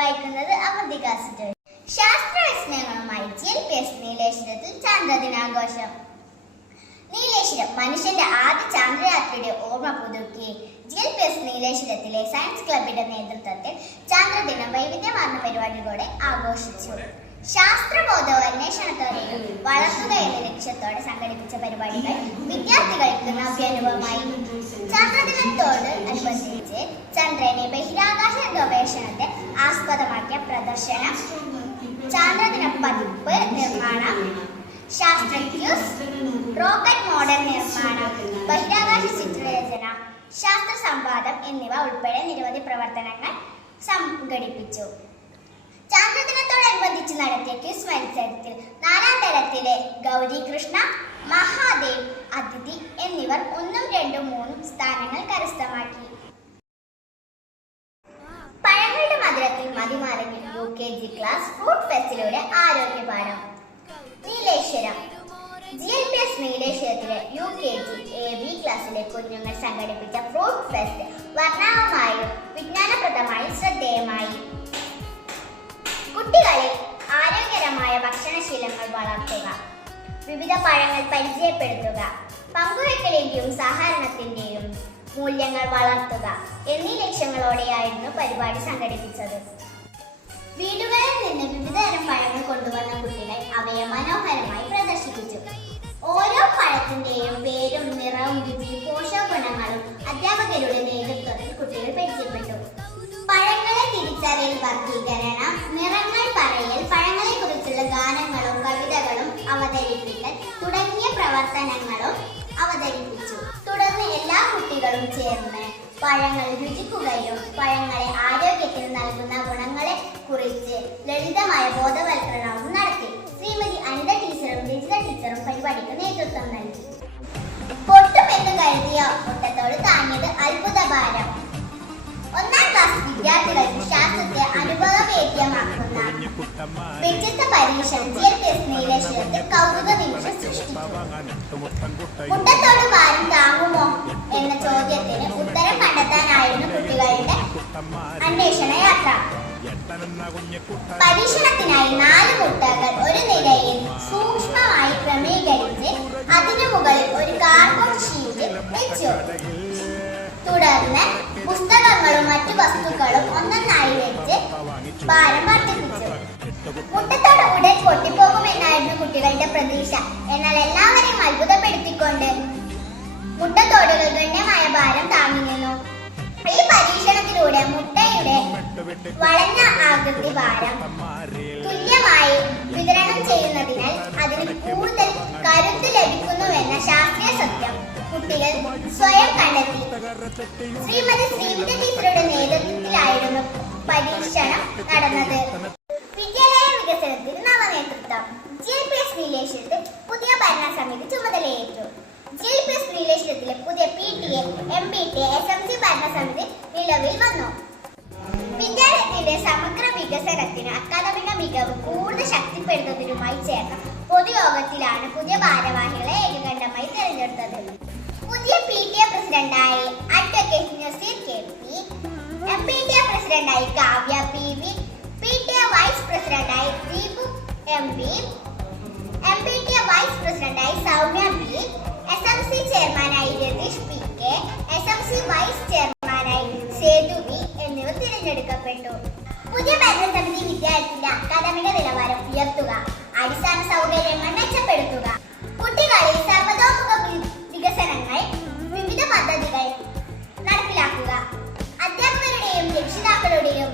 വായിക്കുന്നത് അവന്തിക സുജോയ്. ശാസ്ത്ര വിസ്മയങ്ങളുമായി GLPS നീലേശ്വരത്തിൽ ചാന്ദ്രദിനാഘോഷം. നീലേശ്വരം മനുഷ്യന്റെ ആദ്യ ചാന്ദ്രയാത്രയുടെ ഓർമ്മ പുതുക്കി. GLPS നീലേശ്വരത്തിലെ സയൻസ് ക്ലബിന്റെ നേതൃത്വത്തിൽ ചാന്ദ്രദിനം വൈവിധ്യമാർന്ന പരിപാടികളോടെ ആഘോഷിച്ചു. ശാസ്ത്രബോധവന്വേഷണത്തോടെയും വളർത്തുക എന്ന ലക്ഷ്യത്തോടെ സംഘടിപ്പിച്ച പരിപാടികൾ വിദ്യാർത്ഥികൾക്ക് നവ്യാനുഭവമായി. ചാന്ദ്രദിനത്തോട് അനുബന്ധിച്ച് ചന്ദ്രനെ ബഹിരാകാശ ഗവേഷണത്തെ ആസ്പദമാക്കിയ പ്രദർശനം, ചാന്ദ്രദിന പതിപ്പ് നിർമ്മാണം, ശാസ്ത്രജ്ഞൂസ്, റോക്കറ്റ് മോഡൽ നിർമ്മാണം, ബഹിരാകാശ ചിത്രരചന, ശാസ്ത്ര സംവാദം എന്നിവ ഉൾപ്പെടെ നിരവധി പ്രവർത്തനങ്ങൾ സംഘടിപ്പിച്ചു. ചാന്ദ്രദിനത്തോടനുബന്ധിച്ച് നടത്തിയ ക്വിസ് മത്സരത്തിൽ 4ാം തരത്തിലെ ഗൗരി കൃഷ്ണ, മഹാദേവ്, അതിഥി എന്നിവർ 1, 2, 3 സ്ഥാനങ്ങൾ കരസ്ഥമാക്കി. പഴങ്ങളുടെ മധുരത്തിൽ മതിമറഞ്ഞ UKG ക്ലാസ് ഫ്രൂട്ട് ഫെസ്റ്റിലൂടെ ആരോഗ്യപാഠം. നീലേശ്വരം GLPS നീലേശ്വരത്തിലെ UKG AB ക്ലാസ്സിലെ കുഞ്ഞുങ്ങൾ സംഘടിപ്പിച്ച ഫ്രൂട്ട് ഫെസ്റ്റ് വർണ്ണാഭമായും വിജ്ഞാനപ്രദമായും ശ്രദ്ധേയമായി. കുട്ടികളിൽ ആരോഗ്യകരമായ ഭക്ഷണശീലങ്ങൾ വളർത്തുക, വിവിധ പഴങ്ങൾ പരിചയപ്പെടുത്തുക, പങ്കുവയ്ക്കലിന്റെയും സഹകരണത്തിന്റെയും മൂല്യങ്ങൾ വളർത്തുക എന്നീ ലക്ഷ്യങ്ങളോടെയായിരുന്നു പരിപാടി സംഘടിപ്പിച്ചത്. വീടുകളിൽ നിന്ന് വിവിധതരം പഴങ്ങൾ കൊണ്ടുവന്ന കുട്ടികൾ അവയെ മനോഹരമായി പ്രദർശിപ്പിച്ചു. ഓരോ പഴത്തിന്റെയും പേരും നിറവും രുചിയും പോഷകഗുണങ്ങളും അധ്യാപകരുടെ നേതൃത്വത്തിൽ കുട്ടികൾ പരിചയപ്പെട്ടു. പഴങ്ങളെ തിരിച്ചറിയൽ, വർഗീകരണം, നിറങ്ങൾ പറയൽ, പഴങ്ങളെ കുറിച്ചുള്ള ഗാനങ്ങളും കവിതകളും അവതരിപ്പിക്കൽ തുടങ്ങിയ പ്രവർത്തനങ്ങളും അവതരിപ്പിച്ചു. തുടർന്ന് എല്ലാ കുട്ടികളും ചേർന്ന് പഴങ്ങൾ രുചിക്കുകയും പഴങ്ങളെ ആരോഗ്യത്തിന് നൽകുന്ന ഗുണങ്ങളെ കുറിച്ച് ലളിതമായ ബോധവൽക്കരണവും നടത്തി. ശ്രീമതി അനിത ടീച്ചറും രജിത ടീച്ചറും പരിപാടിക്ക് നേതൃത്വം നൽകി. പൊട്ടുമെന്ന് കരുതിയ മുട്ടത്തോട് താങ്ങിയത് അത്ഭുതഭാരം. 1ാം ക്ലാസ് വിദ്യാർത്ഥികൾക്ക് ശാസ്ത്രത്തെ അനുഭവവേദ്യമാക്കുന്ന വ്യത്യസ്ത പരീക്ഷണം GLPS നീലേശ്വരത്തിൽ കൗതുക നിമിഷം സൃഷ്ടിച്ചു. മുട്ടത്തോട് ഭാരം താങ്ങുമോ എന്ന ചോദ്യത്തിന് ഉത്തരം കണ്ടെത്താനായിരുന്നു കുട്ടികളുടെ അന്വേഷണ യാത്ര. പരീക്ഷണത്തിനായി 4 മുട്ടകൾ ഒരു നിലയിൽ സൂക്ഷ്മമായി ക്രമീകരിച്ച് അതിനു മുകളിൽ ഒരു കാർബോൺ ഷീറ്റ് വെച്ചു. തുടർന്ന് പുസ്തകങ്ങളും മറ്റു വസ്തുക്കളും ഒന്നൊന്നായി വെച്ച് ഭാരം വർദ്ധിപ്പിച്ചു. മുട്ടത്തോട് ഉടൻ പൊട്ടിപ്പോകുമെന്നായിരുന്നു കുട്ടികളുടെ പ്രതീക്ഷ. എന്നാൽ എല്ലാവരെയും അത്ഭുതപ്പെടുത്തിക്കൊണ്ട് മുട്ടത്തോടുകൾ ഗണ്യമായ ഭാരം താങ്ങി നിന്നു. ഈ പരീക്ഷണത്തിലൂടെ മുട്ടയുടെ വളഞ്ഞ ആകൃതി ഭാരം തുല്യമായി വിതരണം ചെയ്യുന്നതിനാൽ അതിന് കൂടുതൽ കരുത്ത് ലഭിക്കുന്നുവെന്ന ശാസ്ത്രീയ സത്യം കുട്ടികൾ സ്വയം കണ്ടെത്തി. ശ്രീമതി ശ്രീവിദ്യ ടീച്ചറുടെ നേതൃത്വത്തിലായിരുന്നു പരീക്ഷണം നടന്നത്. വിദ്യാലയ വികസനത്തിന് നവനേതൃത്വം. GLPS നീലേശ്വരത്തിൽ പുതിയ ഭരണസമിതി ചുമതലയേറ്റു. GLPS നീലേശ്വരത്തിലെ പുതിയ PTA, MPTA, SMC ഭരണസമിതി നിലവിൽ വന്നു. വിദ്യാലയത്തിന്റെ സമഗ്ര വികസനത്തിന് അക്കാദമിക മികവ് കൂടുതൽ ശക്തിപ്പെടുത്തുന്നതിനുമായി ചേർന്ന പൊതുയോഗത്തിലാണ് പുതിയ ഭാരവാഹികളെ ഏകകണ്ഠമായി തിരഞ്ഞെടുത്തത്. പുതിയ PTA പ്രസിഡന്റായി അഡ്വക്കേറ്റ് നസീർ KP, MPTA പ്രസിഡന്റായി കാവ്യ PV, PTA വൈസ് പ്രസിഡന്റായി ദീപു MB, MPTA വൈസ് പ്രസിഡന്റായി സൗമ്യ B, SMC ചെയർമാനായി രതീഷ് PK, SMC വൈസ് ചെയർമാനായി സേതു V എന്നിവർ തിരഞ്ഞെടുക്കപ്പെട്ടു. പുതിയ ഭരണസമിതി വിദ്യാലയത്തിന്റെ അക്കാദമിക നിലവാരം ഉയർത്തുക, അടിസ്ഥാന സൗകര്യങ്ങൾ മെച്ചപ്പെടുത്തുക, കുട്ടികളിൽ സർവതോമുഖ വികസനങ്ങൾ, വിവിധ പദ്ധതികൾ നടപ്പിലാക്കുക, അധ്യാപകരുടെയും രക്ഷിതാക്കളുടെയും